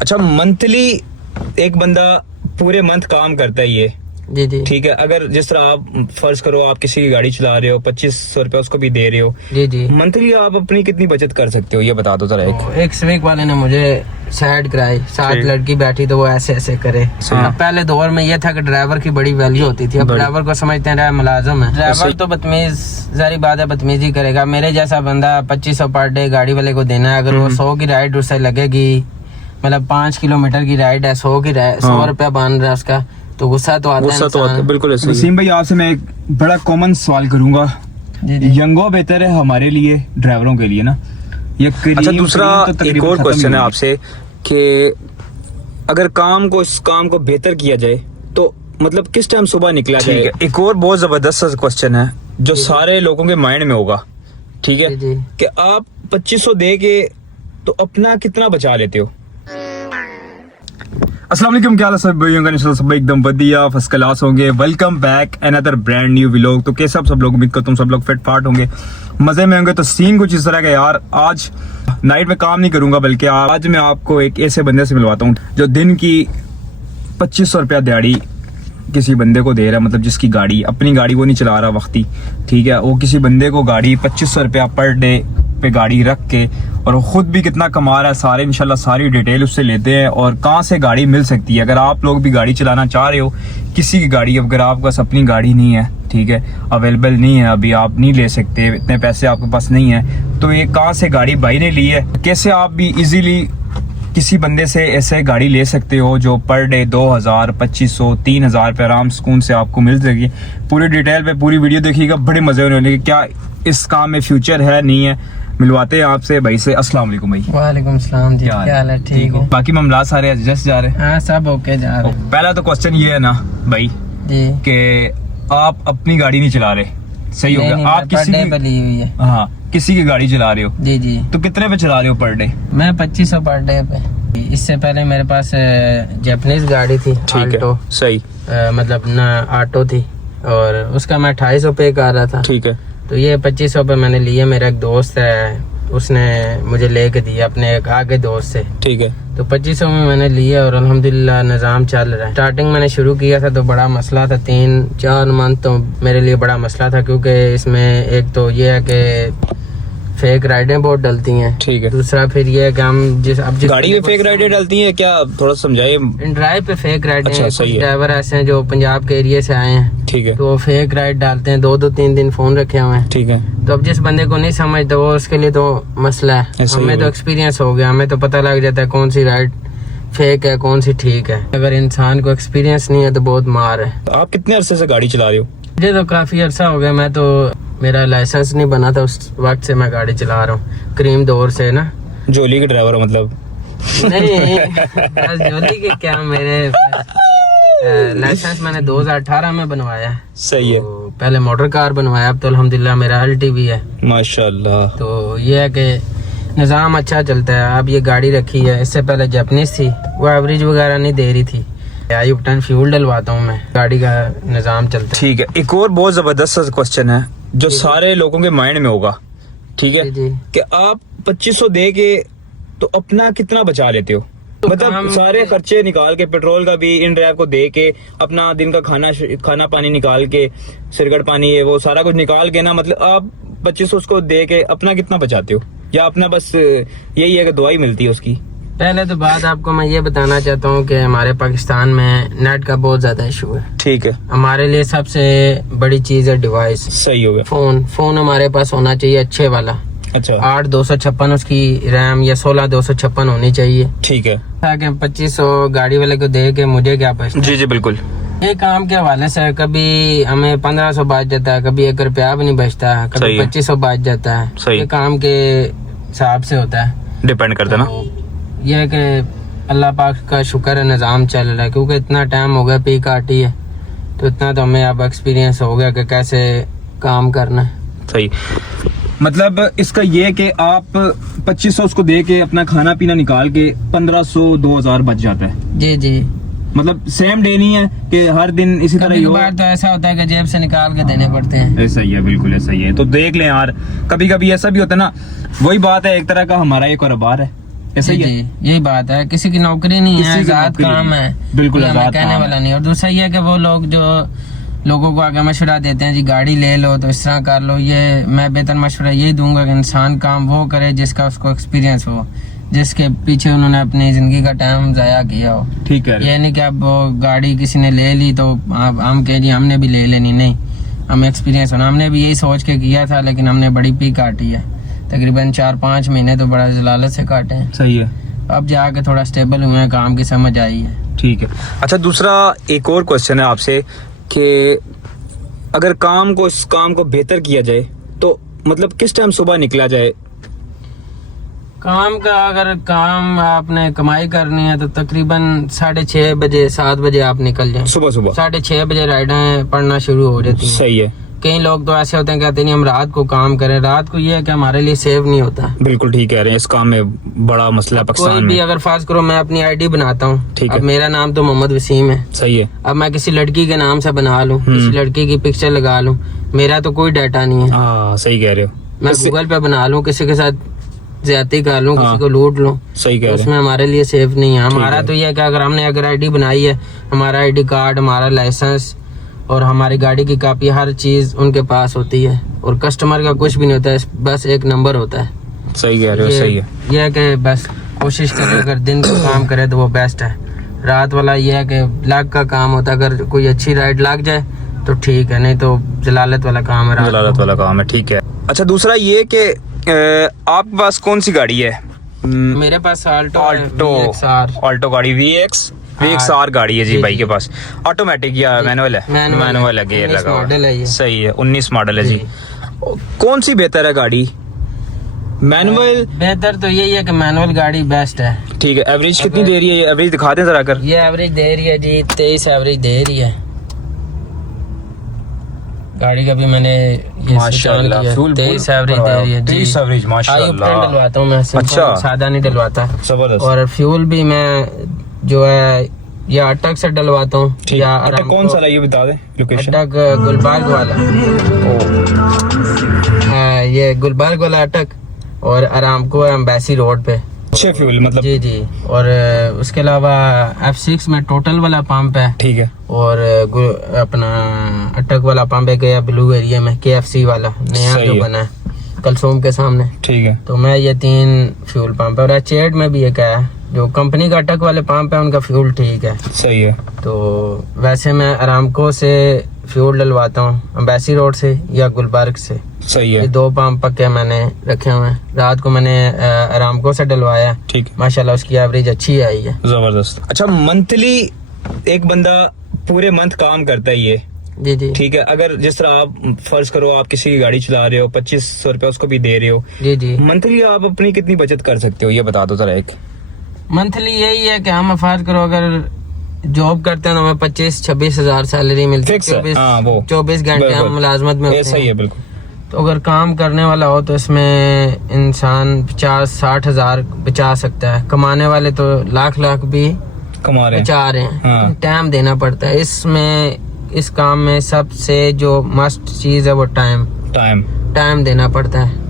अच्छा, मंथली एक बंदा पूरे मंथ काम करता है ये, जी जी ठीक है। अगर जिस तरह आप फर्ज करो आप किसी की गाड़ी चला रहे हो, 2500 रुपया उसको भी दे रहे हो, जी जी। मंथली आप अपनी कितनी बचत कर सकते हो ये बता दो जरा। एक स्विक वाले ने मुझे साइड कराई, साथ ठीक। लड़की बैठी तो वो ऐसे ऐसे करे। हाँ। पहले दौर में ये था कि ड्राइवर की बड़ी वैल्यू होती थी, अब ड्राइवर को समझते हैं मुलाजम है। ड्राइवर तो बदतमीज, जारी बात है बदतमीजी करेगा। मेरे जैसा बंदा 2500 पर डे गाड़ी वाले को देना है, अगर वो 100 की राइड उससे लगेगी, मतलब 5 किलोमीटर की राइड है, 100 रुपया बन रहा है उसका, तो गुस्सा तो आता है। बिल्कुल। वसीम भाई, आपसे मैं एक बड़ा कॉमन सवाल करूंगा, यंगो बेहतर है हमारे लिए ड्राइवरों के लिए ना, ये अच्छा, दूसरा एक और क्वेश्चन है आपसे कि अगर इस काम को बेहतर किया जाए तो मतलब किस टाइम सुबह निकला जाए। एक और बहुत जबरदस्त क्वेश्चन है जो सारे लोगों के माइंड में होगा, ठीक है, कि आप 2500 दे के तो अपना कितना बचा लेते हो। अस्सलाम वालेकुम, क्या हाल है सब भाइयों का? सब एकदम बढ़िया फर्स्ट क्लास होंगे। Welcome back another brand new vlog. तो कैसे आप सब लोग, उम्मीद करता हूँ सब लोग फिट फाट होंगे, मजे में होंगे। तो सीन कुछ इस तरह का यार, आज नाइट में काम नहीं करूंगा, बल्कि आज मैं आपको एक ऐसे बंदे से मिलवाता हूँ जो दिन की 2500 रुपया दिहाड़ी किसी बंदे को दे रहा है, मतलब जिसकी गाड़ी, अपनी गाड़ी वो नहीं चला रहा वक्ती, ठीक है, वो किसी बंदे को गाड़ी 2500 रुपया पर डे पे गाड़ी रख के, और वो खुद भी कितना कमा रहा है, सारे इंशाल्लाह सारी डिटेल उससे लेते हैं और कहाँ से गाड़ी मिल सकती है। अगर आप लोग भी गाड़ी चलाना चाह रहे हो, किसी की गाड़ी, अगर आपके पास अपनी गाड़ी नहीं है, ठीक है, अवेलेबल नहीं है, अभी आप नहीं ले सकते, इतने पैसे आपके पास नहीं है, तो ये कहाँ से गाड़ी भाई ने ली है, कैसे आप भी इजीली किसी बंदे से ऐसे गाड़ी ले सकते हो जो पर डे 2000, 2500, 3000 पे आराम सुकून से आपको मिल जाएगी। पूरी डिटेल पे पूरी वीडियो देखिएगा, बड़े मजे होने वाले। क्या इस काम में फ्यूचर है नहीं है, मिलवाते हैं आपसे भाई से। अस्सलाम वालेकुम भाई। वालेकुम सलाम जी, क्या हाल है? ठीक हो? बाकी मामला सारे एडजस्ट जा रहे हैं? हाँ, सब ओके जा रहे हैं। पहला तो क्वेश्चन ये है ना भाई जी कि आप अपनी गाड़ी नहीं चला रहे, सही हो गया, आप किसी की पे ली हुई है। हाँ, किसी की गाड़ी चला रहे हो, जी जी। तो कितने पे चला रहे हो पर डे? मैं 2500 पर डे पे। इससे पहले मेरे पास जापानीज गाड़ी थी, आल्टो, सही, मतलब ना ऑटो थी, और उसका मैं 2800 पे कर रहा था, ठीक है। तो ये 2500 पे मैंने लिया। मेरा एक दोस्त है, उसने मुझे लेके दिया अपने एक आगे दोस्त से, ठीक है। तो 2500 में मैंने लिया और अल्हम्दुलिल्लाह निज़ाम चल रहा है। स्टार्टिंग मैंने शुरू किया था तो बड़ा मसला था, 3-4 मंथ तो मेरे लिए बड़ा मसला था, क्योंकि इसमें एक तो ये है कि फेक राइडें बहुत डलती हैं, ठीक है। दूसरा फिर ये है कि हम जिस गाड़ी में फेक राइडें डलती हैं क्या, थोड़ा समझाइए। ड्राइव पे फेक राइडें, अच्छा, कुछ ड्राइवर ऐसे हैं जो पंजाब के एरिया से आए हैं, ठीक है, तो वो फेक राइड डालते हैं, 2-3 दिन फोन रखे हुए हैं, ठीक है। तो अब जिस बंदे को नहीं समझता वो, उसके लिए तो मसला है। हमें तो एक्सपीरियंस हो गया, हमें तो पता लग जाता है कौन सी राइड फेक है, कौन सी ठीक है। अगर इंसान को एक्सपीरियंस नहीं है तो बहुत मार है। आप कितने अरसे से गाड़ी चला रहे हो? मुझे तो काफी अरसा हो गया, मैं तो, मेरा लाइसेंस नहीं बना था उस वक्त से मैं गाड़ी चला रहा हूँ, क्रीम दौर से ना। जोली के ड्राइवर हो मतलब? नहीं, बस जोली के क्या, मेरे लाइसेंस मैंने 2018 में बनवाया है। सही है। तो पहले मोटर कार बनवाया, अब तो अल्हम्दुलिल्लाह मेरा अल्टी है, माशाल्लाह। तो ये है कि निज़ाम अच्छा चलता है। अब ये गाड़ी रखी है, इससे पहले जापानीज थी, वो एवरेज वगैरह नहीं दे रही थी। आयुब टन फ्यूल डलवाता हूँ मैं, गाड़ी का निज़ाम चलता है। ठीक है, एक और बहुत जबरदस्त क्वेश्चन है जो सारे लोगों के माइंड में होगा, ठीक है, कि आप 2500 दे के तो अपना कितना बचा लेते हो, मतलब सारे खर्चे निकाल के, पेट्रोल का भी इन ड्राइव को दे के, अपना दिन का खाना पानी निकाल के, सिरगढ़ पानी है वो सारा कुछ निकाल के ना, मतलब आप 2500 उसको दे के अपना कितना बचाते हो, या अपना बस यही है कि दवाई मिलती है उसकी? पहले तो बात आपको मैं ये बताना चाहता हूँ कि हमारे पाकिस्तान में नेट का बहुत ज्यादा इशू है, ठीक है। हमारे लिए सबसे बड़ी चीज है डिवाइस। सही हो गया। फोन हमारे पास होना चाहिए अच्छे वाला। अच्छा। 8/256 उसकी रैम या 16/256 होनी चाहिए, ठीक है। ताकि 2500 गाड़ी वाले को दे के मुझे क्या बचता? जी जी बिल्कुल। ये काम के हवाले से कभी हमें 1500 बच जाता है, कभी 1 रुपया भी नहीं बचता, कभी 2500 बच जाता है। ये काम के हिसाब से होता है, डिपेंड करता है ना। यह है कि अल्लाह पाक का शुक्र है निज़ाम चल रहा है, क्योंकि इतना टाइम हो गया पी काटी है, तो इतना तो हमें अब एक्सपीरियंस हो गया कि कैसे काम करना है। सही, मतलब इसका ये कि आप 2500 उसको दे के अपना खाना पीना निकाल के 1500-2000 बच जाता है। जी जी, मतलब सेम डे नहीं है कि हर दिन इसी तरह ही हो। बार तो ऐसा होता है कि जेब से निकाल के देने पड़ते हैं। ऐसा ही है, बिल्कुल ऐसा ही है। तो देख लें यार, कभी कभी ऐसा भी होता है ना, वही बात है, एक तरह का हमारा एक कारोबार है, ऐसा ही है? जी, यही बात है, किसी की नौकरी नहीं है, किसी की आजाद नौकरी काम नहीं। है, बिल्कुल कोई हमें आजाद कहने काम वाला नहीं। और दूसरा ये है कि वो लोग जो लोगों को आगे मशवरा देते हैं, जी गाड़ी ले लो तो इस तरह कर लो, ये मैं बेहतर मशवरा यही दूंगा कि इंसान काम वो करे जिसका उसको एक्सपीरियंस हो, जिसके पीछे उन्होंने अपनी जिंदगी का टाइम जाया किया हो। ठीक है। ये नहीं कि अब वो गाड़ी किसी ने ले ली तो हम कह जी हमने भी ले लेनी, नहीं, हमें एक्सपीरियंस होना। हमने भी यही सोच के किया था, लेकिन हमने बड़ी पी काटी है, तकरीबन 4-5 महीने तो बड़ा जलालत से काटे हैं। सही है। अब जाके थोड़ा स्टेबल हुए हैं, काम की समझ आई है। ठीक है। अच्छा, दूसरा एक और क्वेश्चन है आपसे कि अगर काम को बेहतर किया जाए तो मतलब किस टाइम सुबह निकला जाए? काम का अगर काम आपने कमाई करनी है तो तकरीबन 6:30 बजे 7 बजे आप निकल जाएं। सुबह 6:30 बजे राइडें पढ़ना शुरू हो जाती हैं। सही है। कई लोग तो ऐसे होते हैं कहते नहीं हम रात को काम करें। रात को ये है कि हमारे लिए सेव नहीं होता। बिल्कुल ठीक कह रहे हैं, इस काम में बड़ा मसला है कोई पाकिस्तान भी में। अगर फर्ज करो मैं अपनी आईडी बनाता हूँ, ठीक है। अब मेरा नाम तो मोहम्मद वसीम है, सही है। अब मैं किसी लड़की के नाम से बना लूँ, किसी लड़की की पिक्चर लगा लूँ, मेरा तो कोई डाटा नहीं है। हाँ, सही कह रहे हो। मैं गूगल पे बना लूँ, किसी के साथ ज्यादती कर लूँ, हाँ। किसी को लूट लूँ, सही कह रहे उसमें हमारे लिए सेफ नहीं है। हमारा है। तो यह है कि अगर हमने आईडी बनाई है, हमारा आईडी कार्ड, हमारा लाइसेंस और हमारी गाड़ी की कॉपी, हर चीज उनके पास होती है। और कस्टमर का कुछ भी नहीं होता है, बस एक नंबर होता है। हैं। सही कह रहे हो। सही है। ये है कि बस कोशिश करें, अगर दिन का काम करे तो वो बेस्ट है। रात वाला ये है कि लक का काम होता है, अगर कोई अच्छी राइड लग जाए तो ठीक है, नहीं तो जलालत वाला काम है, रात जलालत को। वाला काम है। ठीक है। अच्छा, दूसरा ये कि आपके पास कौन सी गाड़ी है? मेरे पास ऑल्टो ऑल्टो गाड़ी VXR गाड़ी है जी भाई के पास। ऑटोमेटिक या मैनुअल है? मैनुअल है, गियर लगा हुआ मॉडल है ये। सही है। 19 मॉडल है जी। कौन सी बेहतर है गाड़ी? मैनुअल? बेहतर तो यही है कि मैनुअल गाड़ी बेस्ट है। ठीक है। एवरेज कितनी दे रही है? एवरेज दिखा दें जरा कर। ये एवरेज दे रही है जी 23 एवरेज दे रही है गाड़ी का भी। मैंने माशाल्लाह, 23 एवरेज दे रही है जी। 23 एवरेज माशाल्लाह। डलवाता हूँ मैं, अच्छा। सादा नहीं डलवाता। जबरदस्त। और फ्यूल भी मैं जो है या अटक से डलवाता हूँ ठीक। या अटक कौन सा है ये बता दें लोकेशन। अटक गुलबर्ग वाला, ये गुलबर्ग वाला अटक, और आरामको है एम्बेसी रोड पे। अच्छे फ्यूल मतलब। जी जी। और उसके अलावा F6 में टोटल वाला पंप है। ठीक है। और अपना अटक वाला पंप है गया ब्लू एरिया में, KFC वाला नया सही जो है। बना है कलसूम के सामने। ठीक है। तो मैं ये 3 फ्यूल पंप है। और H8 में भी एक है, जो कंपनी का अटक वाले पंप है उनका फ्यूल ठीक है। सही है। तो वैसे मैं आरामको से फ्यूल डलवाता हूँ, एम्बेसी रोड से या गुलबर्ग से। सही ये है। 2 पंप पक्के मैंने रखे हुए हैं। रात को मैंने आरामको से डलवाया, ठीक है। माशाल्लाह उसकी एवरेज अच्छी आई है। जबरदस्त। अच्छा, मंथली एक बंदा पूरे मंथ काम करता है ये, जी जी ठीक है। अगर जिस तरह आप फर्ज करो आप किसी की गाड़ी चला रहे हो, 2500 रुपया उसको भी दे रहे हो, जी जी। मंथली आप अपनी कितनी बचत कर सकते हो ये बता दो जरा एक। मंथली यही है कि हम फर्ज करो अगर जॉब करते हैं तो हमें 25-26 हजार सैलरी मिलती है। फिक्स है। हाँ, वो 24 घंटे हम बिल्कुल। मुलाजमत में होते ऐसा ही हैं। है बिल्कुल। तो अगर काम करने वाला हो तो इसमें इंसान 50-60 हजार बचा सकता है। कमाने वाले तो लाख भी कमा रहे हैं। बचा रहे हैं। हाँ। टाइम देना पड़ता है इसमें। इस काम में सबसे जो मस्ट चीज है वो टाइम देना पड़ता है।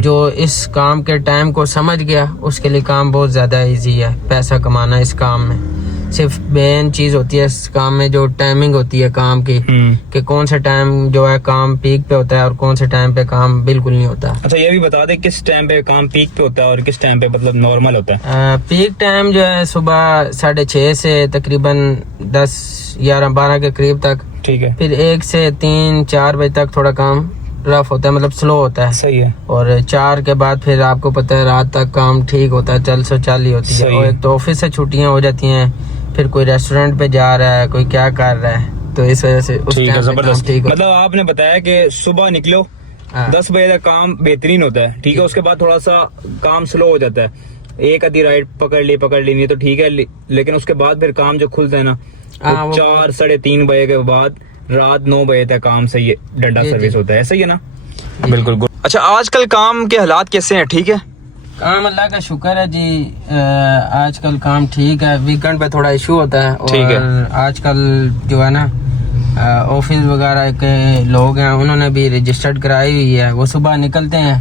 जो इस काम के टाइम को समझ गया उसके लिए काम बहुत ज्यादा इजी है। पैसा कमाना इस काम में सिर्फ मेन चीज होती है इस काम में जो टाइमिंग होती है काम की, कि कौन सा टाइम जो है काम पीक पे होता है और कौन से टाइम पे काम बिल्कुल नहीं होता। अच्छा, ये भी बता दे किस टाइम पे काम पीक पे होता है और किस टाइम पे मतलब नॉर्मल होता है? पीक टाइम जो है सुबह 6:30 से तकरीबन 10-11-12 के करीब तक। ठीक है। फिर 1 से 3-4 बजे तक थोड़ा काम रफ होता है, मतलब स्लो होता है। सही है। और 4 के बाद फिर आपको पता है रात तक काम ठीक होता है, चल चाली होती है। सही और है। एक तो ऑफिस से छुट्टियां हो जाती हैं, फिर कोई रेस्टोरेंट पे जा रहा है, कोई क्या कर रहा है, तो इस वजह से उस ठीक है। टाइम पे काम जबरदस्त। ठीक होता मतलब आपने बताया कि सुबह निकलो हाँ। 10 बजे तक काम बेहतरीन होता है, ठीक है। उसके बाद थोड़ा सा काम स्लो हो जाता है, एक आधी राइड पकड़ ली नहीं तो ठीक है, लेकिन उसके बाद फिर काम जो खुलता है ना हाँ, वो 4-3:30 बजे के बाद रात 9 बजे तक काम सही है, डंडा जी, सर्विस जी। होता है। ऐसा ही है ना? बिल्कुल गुड। अच्छा, आजकल काम के हालात कैसे हैं? ठीक है। काम अल्लाह का शुक्र है जी। आजकल काम ठीक है। वीकेंड पे थोड़ा इशू होता है। ठीक है। और आजकल जो है ना ऑफिस वगैरह के लोग हैं उन्होंने भी रजिस्टर्ड कराई हुई है। वो सुबह निकलते हैं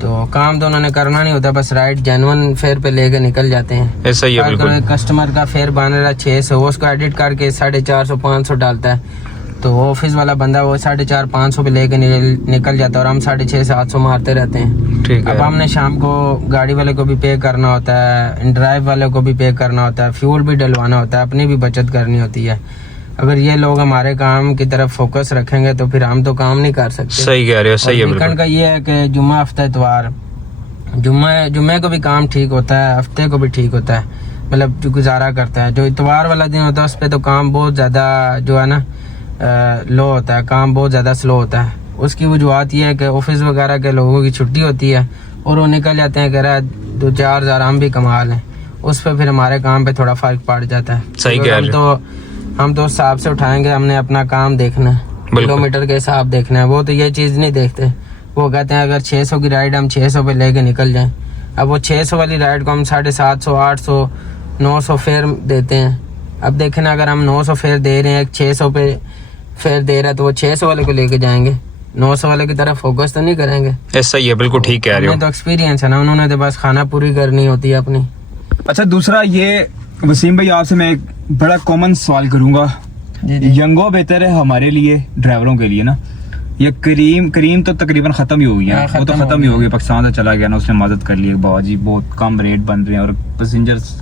तो काम तो उन्होंने करना नहीं होता, बस राइड जेन्युइन फेयर पे लेके निकल जाते हैं। ऐसा ही है बिल्कुल। कस्टमर का फेयर बन रहा है 600, वो उसको एडिट करके 450 500 डालता है, तो ऑफिस वाला बंदा वो 450 500 पे लेके निकल जाता है और हम 650 700 मारते रहते हैं। ठीक है। अब हमने शाम को गाड़ी वाले को भी पे करना होता है, ड्राइव वाले को भी पे करना होता है, फ्यूल भी डलवाना होता है, अपनी भी बचत करनी होती है। अगर ये लोग हमारे काम की तरफ फोकस रखेंगे तो फिर हम तो काम नहीं कर सकते। सही कह रहे हो, सही है वीकेंड बिल्कुल। का ये है कि जुम्मा हफ्ता इतवार, जुम्मे को भी काम ठीक होता है, हफ्ते को भी ठीक होता है, मतलब जो गुजारा करता है। जो इतवार वाला दिन होता है उस पर तो काम बहुत ज़्यादा जो है ना लो होता है, काम बहुत ज़्यादा स्लो होता है। उसकी वजूहत ये है कि ऑफिस वगैरह के लोगों की छुट्टी होती है और वो निकल जाते हैं, कह रहा है 2-4 हज़ार हम भी कमा लें, उस पर फिर हमारे काम पे थोड़ा फर्क पड़ जाता है। सही कह रहे हो। हम तो हिसाब से उठाएंगे, हमने अपना काम देखना है, किलोमीटर के हिसाब देखना है। वो तो ये चीज़ नहीं देखते, वो कहते हैं अगर 600 की राइड हम 600 पे लेके निकल जाएं। अब वो 600 वाली राइड को हम 750 800 900 फेयर देते हैं। अब देखें ना, अगर हम 900 फेयर दे रहे हैं, 600 पे फेयर दे रहा है, तो वो 600 वाले को लेके जाएंगे, 900 वाले की तरफ फोकस तो नहीं करेंगे। ऐसा ही है बिल्कुल, ठीक कह रहे हो। हमें तो एक्सपीरियंस है ना, उन्होंने तो बस खाना पूरी करनी होती है अपनी। अच्छा, दूसरा ये वसीम भाई, आपसे मैं एक बड़ा कॉमन सवाल करूंगा। यंगो बेहतर है हमारे लिए ड्राइवरों के लिए ना, या करीम तो तकरीबन खत्म ही हो गया, वो तो खत्म ही हो गया, पाकिस्तान से चला गया ना, उसने मदद कर ली। बाबा जी बहुत कम रेट बन रहे हैं और पैसेंजर्स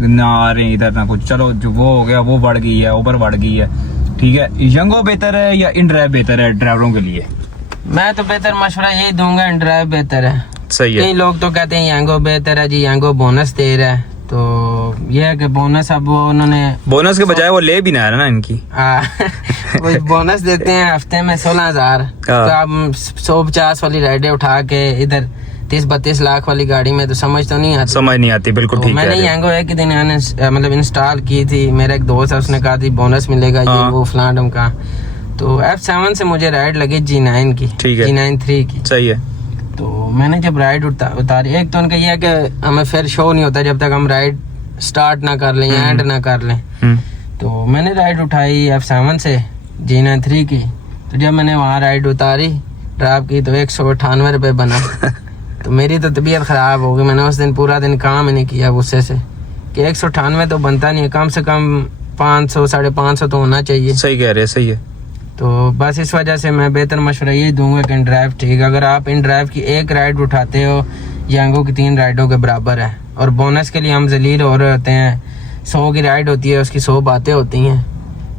ना आ रहे हैं इधर ना कुछ। चलो जो वो हो गया वो बढ़ गई है, ऊबर बढ़ गई है, ठीक है। यंगो बेहतर है या इन ड्राइव बेहतर है ड्राइवरों के लिए? मैं तो बेहतर मशवरा यही दूंगा, इन ड्राइव बेहतर है। सही है। कई लोग तो कहते हैं यंगो बेहतर है जी, यंगो बोनस दे रहा है, तो ये है कि बोनस अब वो उन्होंने बोनस के बजाय वो ले भी ना रहा ना इनकी। वो बोनस देते हैं हफ्ते में 16,000, तो आप 150 वाली राइडें उठा के इधर 30-32 लाख वाली गाड़ी में तो समझ तो नहीं आती। समझ नहीं आती, बिल्कुल तो ठीक मैंने है। यंगो एक ही दिन मतलब इंस्टॉल की थी, मेरा एक दोस्त है उसने कहा थी बोनस मिलेगा ये वो फलाडम का, तो F7 से मुझे राइड लगी G9 की, G9 3 की। सही है। तो मैंने जब राइड उतारी, एक तो उनका ये है कि हमें फिर शो नहीं होता जब तक हम राइड स्टार्ट ना कर लें या एंड ना कर लें। तो मैंने राइड उठाई F7 से G9 3 की, तो जब मैंने वहाँ राइड उतारी ड्राइव की तो 198 रुपये बना। तो मेरी तो तबीयत ख़राब हो गई, मैंने उस दिन पूरा दिन काम ही नहीं किया गुस्से से कि 198 तो बनता नहीं है, कम से कम 500 550 तो होना चाहिए। सही कह रहे हैं, सही है। तो बस इस वजह से मैं बेहतर मशवरा यही दूंगा कि इन ड्राइव ठीक, अगर आप इन ड्राइव की एक राइड उठाते हो यंगो की 3 राइडों के बराबर है। और बोनस के लिए हम जलील हो रहे होते हैं, 100 की राइड होती है, उसकी 100 बातें होती हैं।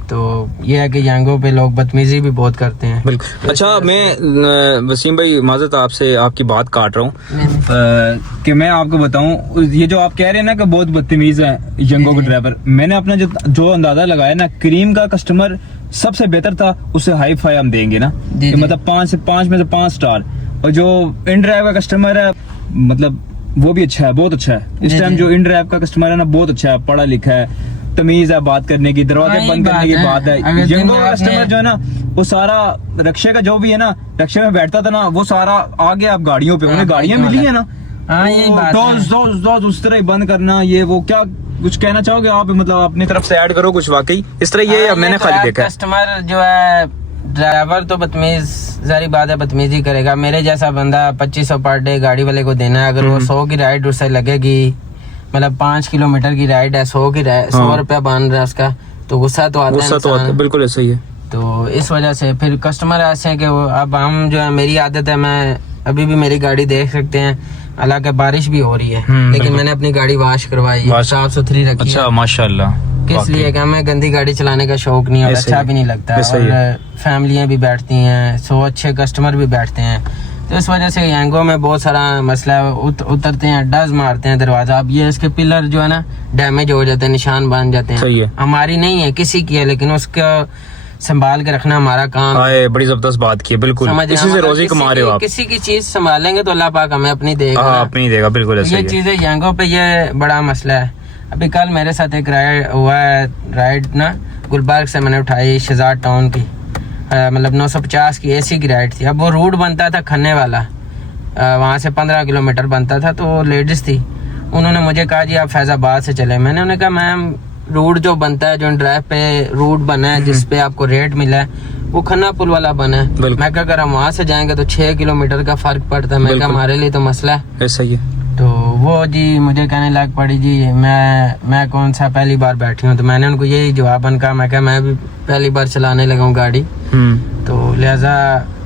तो ये है कि यंगो पे लोग बदतमीजी भी बहुत करते हैं। बिल्कुल। अच्छा, मैं वसीम भाई माजरत आपसे आपकी बात काट रहा हूँ कि मैं आपको बताऊं, ये जो आप कह रहे हैं ना कि बहुत बदतमीज है यंगो के ड्राइवर, मैंने अपना जो अंदाजा लगाया ना, करीम का कस्टमर सबसे बेहतर था, उससे हाई फाई हम देंगे ना, कि मतलब 5 में से 5 स्टार। और जो इन ड्राइव का कस्टमर है मतलब वो भी अच्छा है, बहुत अच्छा है। इस टाइम जो इन ड्राइव का कस्टमर है ना बहुत अच्छा है, पढ़ा लिखा है, तमीज है बात करने की, दरवाजे बंद करने की बात है। यंगो का कस्टमर जो है ना वो सारा रक्शे का जो भी है ना, रक्शे में बैठता था ना, वो सारा आ गया अब गाड़ियों पे, उन्हें गाड़ियां मिली है ना, उस तरह ही बंद करना, ये वो। क्या कुछ कहना चाहोगे आप, मतलब अपनी तरफ से ऐड करो कुछ? वाकई इस तरह ये मैंने खाली देखा है। कस्टमर जो है, ड्राइवर तो बदतमीज जारी बात है, बदतमीजी करेगा। मेरे जैसा बंदा 2500 पर डे गाड़ी वाले को देना है, अगर वो 100 की राइड उससे लगेगी, मतलब 5 किलोमीटर की राइड है, 100 की 100 रुपया बन रहा है उसका, तो गुस्सा तो आता है। बिल्कुल सही है। तो इस वजह से फिर कस्टमर ऐसे हैं कि वो, अब हम जो है, मेरी आदत है, मैं अभी भी मेरी गाड़ी देख सकते हैं, हालांकि बारिश भी हो रही है, लेकिन मैंने अपनी गाड़ी वॉश करवाई है, साफ सुथरी रखी है। अच्छा, माशाल्लाह। किस लिए कि हमें गंदी गाड़ी चलाने का शौक नहीं है, अच्छा भी नहीं लगता, और फैमिलियां भी बैठती हैं, 100 अच्छे कस्टमर भी बैठते हैं। तो इस वजह से यंगो में बहुत सारा मसला है, उतरते हैं, डज मारते हैं दरवाजा। अब ये इसके पिलर जो है ना डैमेज हो जाते हैं, निशान बन जाते हैं। हमारी नहीं है, किसी की है, लेकिन उसका संभाल के रखना हमारा काम है। बड़ी जबरदस्त बात की है, बिल्कुल। इसी से रोजी कमा रहे हो आप। किसी की चीज संभालेंगे तो अल्लाह पाक हमें अपनी देगा। अपनी देगा, बिल्कुल ऐसा ही है। ये चीजें यंगो पे ये बड़ा मसला है। अभी कल मेरे साथ एक राइड हुआ है, राइड ना गुलबर्ग से मैंने उठाई शहजाद टाउन की, मतलब 950 की AC की राइड थी। अब वो रूट बनता था खन्ने वाला, वहाँ से 15 किलोमीटर बनता था, तो लेडीज थी, उन्होंने मुझे कहा जी आप फैजाबाद से चले। मैंने उन्हें कहा मैम रूट जो बनता है, जो ड्राइव पे रूट बना है जिसपे आपको रेट मिला है, वो खन्ना पुल वाला बना है। बिल्कुल। मैं क्या, अगर हम वहाँ से जाएंगे तो 6 किलोमीटर का फर्क पड़ता है। मैं क्या, बिल्कुल। हमारे लिए तो मसला है। ऐसा ही है। तो वो जी मुझे कहने लग पड़ी जी मैं कौन सा पहली बार बैठी हूँ। तो मैंने उनको यही जवाबन कहा, मैं क्या मैं भी पहली बार चलाने लगा हूँ गाड़ी। तो लिहाजा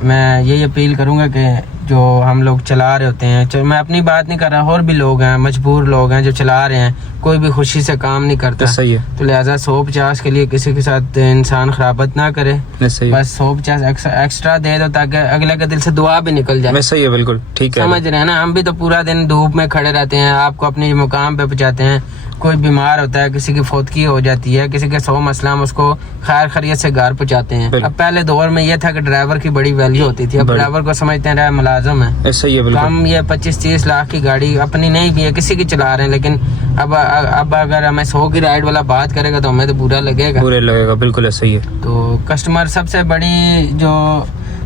मैं यही अपील करूँगा कि जो हम लोग चला रहे होते हैं, मैं अपनी बात नहीं कर रहा, और भी लोग हैं, मजबूर लोग हैं जो चला रहे हैं, कोई भी खुशी से काम नहीं करता। सही है। तो लिहाजा 150 के लिए किसी के साथ इंसान खराबत ना करे। सही है। बस 150 एक्स्ट्रा दे दो ताकि अगले के दिल से दुआ भी निकल जाए। सही है, बिल्कुल ठीक है। समझ रहे हैं ना, हम भी तो पूरा दिन धूप में खड़े रहते हैं, आपको अपने मुकाम पे पहुंचाते हैं। कोई बीमार होता है, किसी की फौतगी हो जाती है, किसी के 100 मसला, हम उसको खैर खैरियत से घर पहुंचाते हैं। अब पहले दौर में ये था कि ड्राइवर की बड़ी वैल्यू होती थी। अब ड्राइवर को समझते हैं मुलाजिम है। सही है, तो बिल्कुल। हम ये 25-30 लाख की गाड़ी अपनी नहीं भी है, किसी की चला रहे हैं, लेकिन अब अगर हमें 100 की राइड वाला बात करेगा तो हमें तो बुरा लगेगा। बुरे लगेगा, बिल्कुल ऐसा ही है। तो कस्टमर सबसे बड़ी जो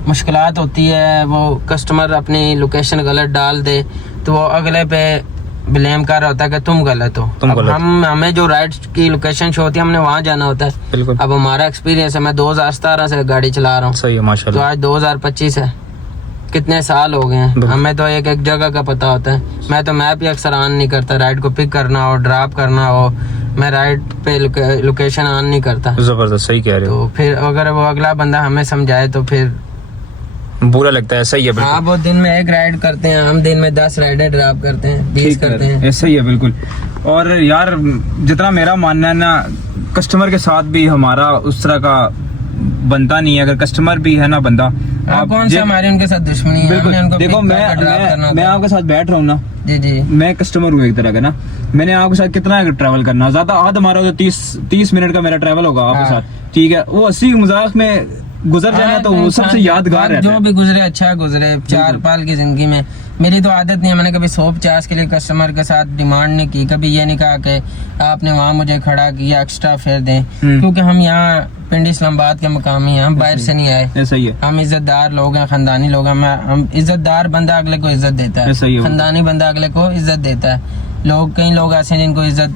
मुश्किलात होती है, वो कस्टमर अपनी लोकेशन गलत डाल दे तो वो अगले पे ब्लेम कर रहा होता है कि तुम गलत हो। अब हमें जो राइड की लोकेशन शो होती है, हमने वहाँ जाना होता है। बिल्कुल। अब हमारा एक्सपीरियंस है, मैं 2017 से गाड़ी चला रहा हूँ। सही है, तो माशाल्लाह। आज 2025 है, कितने साल हो गए हैं। हमें तो एक एक जगह का पता होता है। मैं तो मैप ही अक्सर ऑन नहीं करता, राइड को पिक करना हो, ड्रॉप करना हो, मैं राइड पे लोकेशन ऑन नहीं करता। जबरदस्त, सही कह रहे हो। तो फिर अगर वो अगला बंदा हमें समझाए तो फिर बुरा लगता है। सही है, बिल्कुल। हाँ, वो दिन में 1 राइड करते हैं, हम दिन में 10 राइडें ड्रॉप करते हैं, 20 करते हैं। ऐसा ही है, बिल्कुल। और यार जितना मेरा मानना है ना, कस्टमर के साथ भी हमारा उस तरह का बनता नहीं है। अगर कस्टमर भी है ना बंदा, आप कौन सा हमारी उनके साथ दुश्मनी है। बिल्कुल। उनको देखो मैं आपके साथ बैठ रहा हूँ ना जी, मैं कस्टमर हूँ एक तरह का ना। मैंने आपके साथ कितना ट्रैवल करना, ज्यादा आध हमारा तो 30 मिनट का मेरा ट्रैवल होगा आपके साथ, ठीक है। वो 80 मजाक में गुजर जाना तो वो सबसे यादगार है। जो भी गुजरे अच्छा गुजरे। 4 पाल की जिंदगी में मेरी तो आदत नहीं है, मैंने कभी 150 के लिए कस्टमर के साथ डिमांड नहीं की। कभी ये नहीं कहा कि आपने वहाँ मुझे खड़ा किया, एक्स्ट्रा फेयर दें, क्योंकि हम यहाँ पिंड इस्लामाबाद के मकामी हैं, हम बाहर से नहीं आए। सही है। हम इज्जतदार लोग हैं, खानदानी लोग हैं। हम इज्जतदार बंदा अगले को इज्जत देता है, खानदानी बंदा अगले को इज्जत देता है। कई लोग ऐसे हैं जिनको इज्जत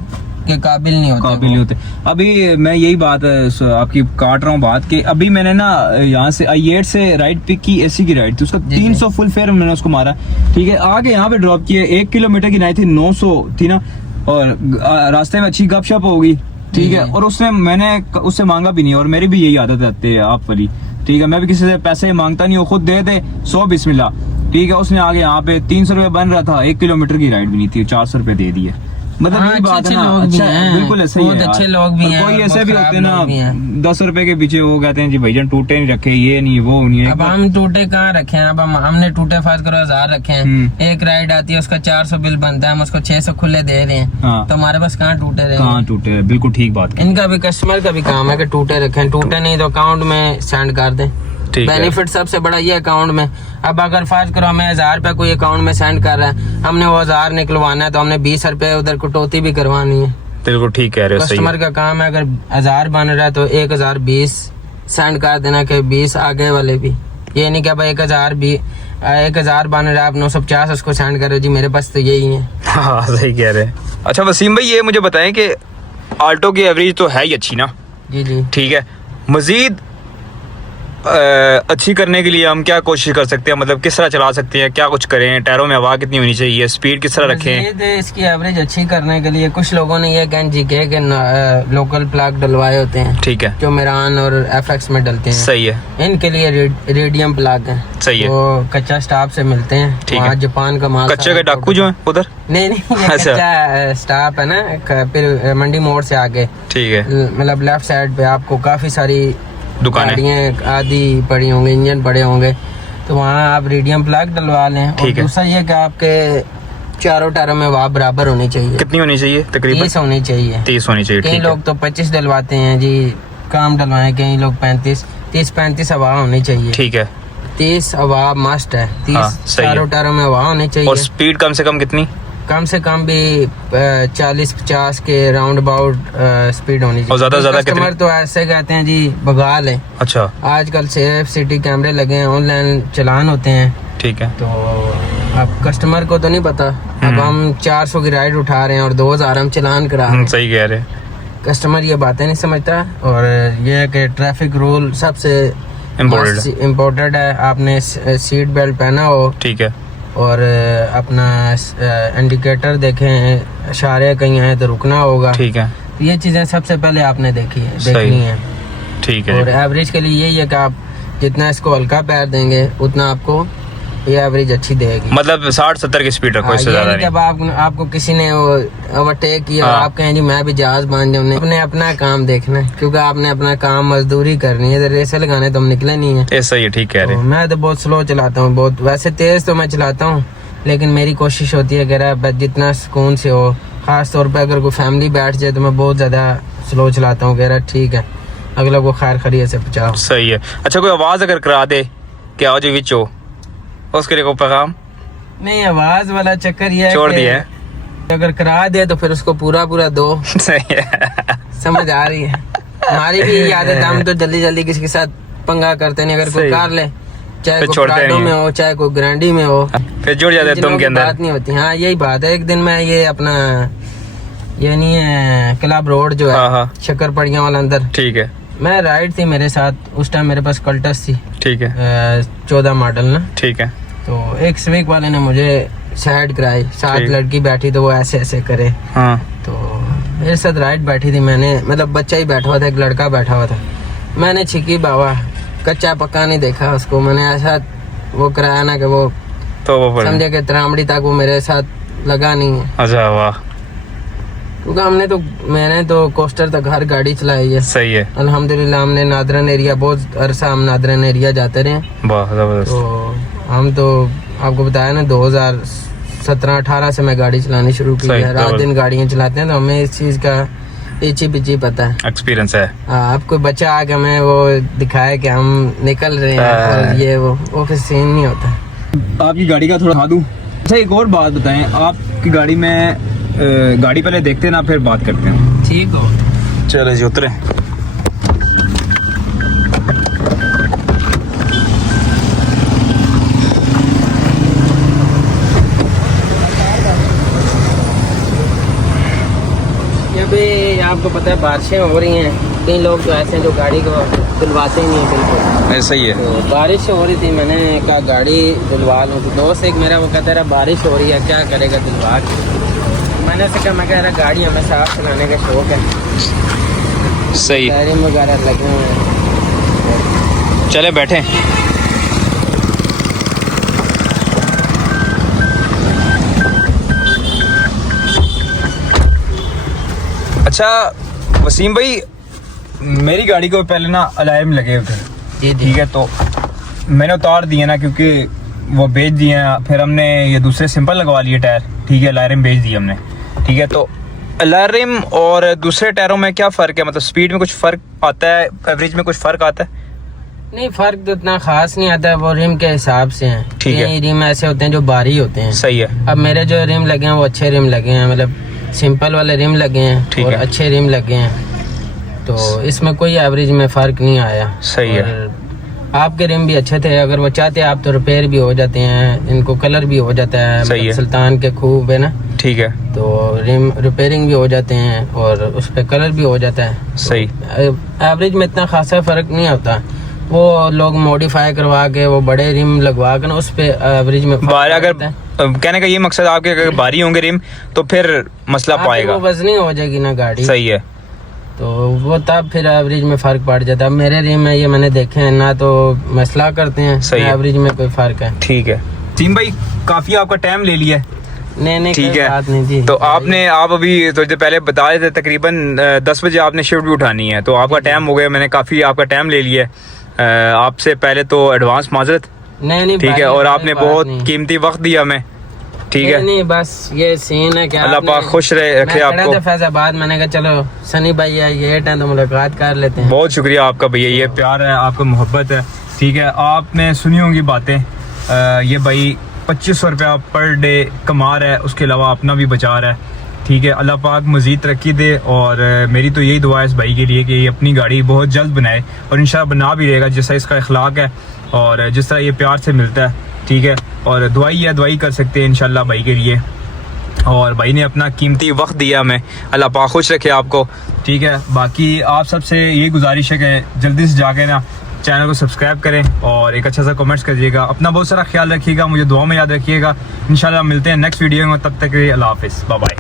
के काबिल नहीं होते। अभी मैं यही बात आपकी काट रहा हूँ बात कि अभी मैंने ना यहाँ से I8 से राइड पिक की, एसी की राइड थी, उसका 300 फुल फेयर मैंने उसको मारा, ठीक है। आगे यहाँ पे ड्रॉप किए, 1 किलोमीटर की नहीं थी, 900 थी ना, और रास्ते में अच्छी गपशप होगी, ठीक है। और उसने मैंने उससे मांगा भी नहीं, और मेरी भी यही आदत रहती है आप वाली, ठीक है। मैं भी किसी से पैसे मांगता नहीं हूँ, खुद दे दे 100 बिस्मिल्लाह, ठीक है। उसने आगे यहाँ पे 300 रुपए बन रहा था, 1 किलोमीटर की राइड भी नहीं थी, 400 रुपए दे दिए। मतलब हाँ, अच्छे लोग भी हैं, बिल्कुल ऐसे ही है। अच्छे लोग भी हैं, कोई ऐसे भी होते हैं ना 10 रुपए के पीछे वो कहते हैं जी भाईजान टूटे नहीं रखे, ये नहीं वो नहीं। अब हम टूटे कहाँ रखे हैं। अब हमने टूटे फर्ज करो 1000 रखे हैं, एक राइड आती है उसका 400 बिल बनता है, हम उसको 600 खुले दे रहे हैं। हाँ। तो हमारे पास कहाँ टूटे रहे, कहाँ टूटे, बिल्कुल ठीक बात। इनका भी कस्टमर का भी काम है कि टूटे रखें, टूटे नहीं तो अकाउंट में सेंड कर दें। बेनिफिट सबसे बड़ा ये अकाउंट में। अब अगर फर्ज करो हमें 1000 रुपया कोई अकाउंट में सेंड कर रहा है, हमने वो 1000 निकलवाना है, तो हमने 20 रुपए उधर कटौती भी करवानी है। बिल्कुल ठीक कह रहे हो। कस्टमर का काम है, अगर 1000 बन रहा है तो 1020 सेंड कर देना कि 20 आगे वाले भी। ये नहीं कि भाई 1000 बन रहा है आप 950 उसको सेंड करो जी, मेरे पास तो यही है। हाँ, सही कह रहे हैं। अच्छा वसीम भाई, ये मुझे बताएं कि आल्टो की एवरेज तो है ही अच्छी ना, जी, ठीक है। मजीद अच्छी करने के लिए हम क्या कोशिश कर सकते हैं, मतलब किस तरह चला सकते हैं, क्या कुछ करें, टायरों में हवा कितनी होनी चाहिए, स्पीड किस तरह रखें? इसकी एवरेज अच्छी करने के लिए कुछ लोगों ने ये के लोकल प्लग डलवाए होते हैं, ठीक है, जो मेरान और FX में डलते हैं। सही है। इनके लिए रेडियम प्लग है, सही है। वो कच्चा स्टाफ से मिलते हैं, वहाँ जापान का माल। कच्चे के डाकू जो है उधर? नहीं कच्चा स्टाफ है ना, फिर मंडी मोड़ से आगे, ठीक है, मतलब लेफ्ट साइड पे आपको काफी सारी दुकानें आदि पड़ी होंगे, इंजन पड़े होंगे, तो वहाँ आप रेडियम प्लग डलवा लें। और दूसरा ये कि आपके चारों टायरों में हवा बराबर होनी चाहिए। कितनी होनी चाहिए? तकरीबन 30 होनी चाहिए। 30 होनी चाहिए। कई लोग तो 25 डलवाते हैं जी, काम डलवाएं, कई लोग 30-35 हवा होनी चाहिए, ठीक है। 30 हवा मस्ट है, 30 चारों टायरों में हवा होनी चाहिए। और स्पीड कम से कम कितनी? कम से कम भी 40-50 के राउंड अबाउट स्पीड होनी चाहिए। और ज्यादा कस्टमर तो ऐसे कहते हैं जी भगा लें। अच्छा, आजकल सेफ सिटी कैमरे लगे हैं, ऑनलाइन चलान होते हैं, ठीक है। तो अब कस्टमर को तो नहीं पता, अब हम 400 की राइड उठा रहे हैं और 2000 हम चलान करा रहे हैं। सही कह रहे हैं। कस्टमर ये बातें नहीं समझता, और ये है कि ट्रैफिक रूल सबसे Imported। इम्पोर्टेड है। आपने सीट बेल्ट पहना हो ठीक है। और अपना इंडिकेटर देखें, इशारे कहीं आए तो रुकना होगा। ठीक है। तो ये चीज़ें सबसे पहले आपने देखनी है। ठीक है। और एवरेज के लिए यही है कि आप जितना इसको हल्का पैर देंगे उतना आपको ये एवरेज अच्छी देगी। मतलब 60-70 की स्पीड रखो, इससे ज्यादा नहीं। जब आपको किसी ने ओवरटेक किया, हाँ। आप कहें जी मैं भी जहाज बांध जाऊँ, आपने अपना काम देखना है, क्योंकि आपने अपना काम मजदूरी करनी है। रेसे लगाने तो हम निकले नहीं है। ऐसा ही है, ठीक कह रहे तो हैं। मैं तो बहुत स्लो चलाता हूँ, बहुत वैसे तेज तो मैं चलाता हूँ, लेकिन मेरी कोशिश होती है कि जितना सुकून से हो। खास तौर पे अगर कोई फैमिली बैठ जाए तो मैं बहुत ज्यादा स्लो चलाता हूँ, कह रहा ठीक है अगला को खैर खैरियत से पहुंचाओ। सही है। अच्छा, कोई आवाज अगर करा दे कि आओ जी विच हो, उसके लिए कोई पैगाम? नहीं, आवाज वाला चक्कर ये है छोड़ कि दिया है। अगर करा दे तो फिर उसको पूरा दो। सही है। समझ आ रही है। हमारी भी यही आदत है, हम तो जल्दी जल्दी किसी के साथ पंगा करते नहीं। अगर कोई सही। कार ले, चाहे फिर कोई छोड़ते प्राडो नहीं में है। हो चाहे कोई ग्रैंडी में हो, फिर जुड़ जाते इंजनों तुम के की अंदर। बात नहीं होती। हाँ यही बात है। एक दिन मैं ये अपना ये नहीं है क्लब रोड जो हाँ, हाँ। है शक्कर पड़ियाँ वाला अंदर, ठीक है। मैं राइड थी मेरे साथ, उस टाइम मेरे पास कल्टस थी ठीक है। 14 मॉडल ना। ठीक है। तो एक स्विक वाले ने मुझे साइड कराई, साथ ठीक। लड़की बैठी तो वो ऐसे ऐसे करे। हाँ। तो मेरे साथ राइड बैठी थी, मैंने मतलब बच्चा ही बैठा हुआ था, एक लड़का बैठा हुआ था। मैंने छिकी बाबा, कच्चा पक्का नहीं देखा उसको। मैंने ऐसा वो कराया ना कि वो तो वो पड़े। समझे कि तरामड़ी तक वो मेरे साथ लगा नहीं है। अच्छा, वाह, क्योंकि मैंने तो कोस्टर तक हर गाड़ी चलाई है। सही है। अल्हम्दुलिल्लाह हमने नादरन एरिया, बहुत अरसा हम नादरन एरिया जाते रहे। वाह, जबरदस्त। तो हम तो आपको बताया ना 2017-18 से मैं गाड़ी चलानी शुरू की सही, है। रात दिन गाड़ियाँ चलाते हैं तो हमें इस चीज़ का पीछे पीछे पता है। एक्सपीरियंस है। आप कोई बच्चा आके हमें वो दिखाए कि हम निकल रहे हैं और ये वो फिर सीन नहीं होता। आपकी गाड़ी का थोड़ा दू। अच्छा, एक और बात बताएं, आपकी गाड़ी में गाड़ी पहले देखते हैं ना, फिर बात करते हैं। ठीक हो। चलो जी, उतरे। यहाँ पे आपको पता है बारिशें हो रही हैं, कई लोग तो ऐसे हैं जो गाड़ी को धुलवाते ही नहीं है बिल्कुल। ऐसा ही है। तो बारिश हो रही थी, मैंने कहा गाड़ी धुलवा लूँ। तो दोस्त एक मेरा वो कहता रहा बारिश हो रही है क्या करेगा धुलवा के। मैंने से कहा, मैं कह रहा गाड़ी हमें साफ चलाने का शौक है, सही। टायरिंग वगैरह लगे हुए हैं। चले बैठे। अच्छा वसीम भाई, मेरी गाड़ी को पहले ना अलार्म लगे हुए थे। जी ठीक है, तो मैंने उतार दिए ना, क्योंकि वो बेच दिए हैं। फिर हमने ये दूसरे सिंपल लगवा लिए टायर। ठीक है, अलार्म बेच दिए हमने। ठीक है, तो अलार्म और दूसरे टायरों में क्या फ़र्क है? मतलब स्पीड में कुछ फ़र्क आता है, एवरेज में कुछ फ़र्क आता है? नहीं, फर्क तो इतना खास नहीं आता है, वो रिम के हिसाब से हैं। ठीक है। कई रिम ऐसे होते हैं जो भारी होते हैं। सही है। अब मेरे जो रिम लगे हैं वो अच्छे रिम लगे हैं, मतलब सिंपल वाले रिम लगे हैं ठीक और है। अच्छे रिम लगे हैं, तो इसमें कोई एवरेज में फर्क नहीं आया। सही है। और आपके रिम भी अच्छे थे, अगर वो चाहते आप तो रिपेयर भी हो जाते हैं, इनको कलर भी हो जाता है। सही है। सुल्तान के खूब है ना, ठीक है। तो रिम रिपेयरिंग भी हो जाते हैं और उस पर कलर भी हो जाता है। सही। एवरेज में इतना खासा फर्क नहीं होता। वो लोग मॉडिफाई करवा के वो बड़े रिम लगवा के ना उस पे एवरेज में बार अगर कहने का ये मकसद आपके, अगर भारी होंगे रिम तो फिर मसला पाएगा। वो वजनी हो जाएगी ना गाड़ी, सही है। तो वो तब फिर एवरेज में फर्क पड़ जाता है। अब मेरे रिम में ये मैंने देखे हैं ना, तो मसला करते हैं, सही है। एवरेज में कोई फर्क है। ठीक है सीम भाई, काफी आपका टाइम ले लिया है। नहीं ठीक कोई है, बात नहीं जी। तो आप अभी तो जो पहले बता रहे थे तकरीबन 10 बजे आपने शिफ्ट भी उठानी है, तो आपका टाइम हो गया। मैंने काफी आपका टाइम ले लिया है। आपसे पहले तो एडवांस माजरत। नहीं ठीक भाई, है, और कोई आपने बात बहुत नहीं। कीमती वक्त दिया हमें। ठीक है, नहीं बस ये सीन है कि अल्लाह आपने- पाक खुश रहे रखे मैं खड़ा आपको। था फैजाबाद, मैंने कहा चलो सनी भाई है ये टाइम तो मुलाकात कर लेते हैं। बहुत शुक्रिया आपका भैया, ये प्यार है, आपका मोहब्बत है। ठीक है, आपने सुनी होंगी बातें। ये भाई 2500 रुपया पर डे कमा रहा है, उसके अलावा अपना भी बचा रहा है। ठीक है, अल्लाह पाक मज़ीद तरक्की दे। और मेरी तो यही दुआ है इस भाई के लिए कि ये अपनी गाड़ी बहुत जल्द बनाए, और इंशाल्लाह बना भी रहेगा, जैसा इसका अखलाक है और जिस तरह ये प्यार से मिलता है। ठीक है, और दुआई कर सकते हैं इंशाल्लाह भाई के लिए। और भाई ने अपना कीमती वक्त दिया हमें, अल्लाह पाक खुश रखे आपको। ठीक है, बाकी आप सबसे यही गुजारिश है कि जल्दी से जाके ना चैनल को सब्सक्राइब करें और एक अच्छा सा कमेंट्स करिएगा। अपना बहुत सारा ख्याल रखिएगा, मुझे दुआ में याद रखिएगा। इंशाल्लाह मिलते हैं नेक्स्ट वीडियो में, तब तक के लिए अल्लाह हाफिज़, बाय बाय।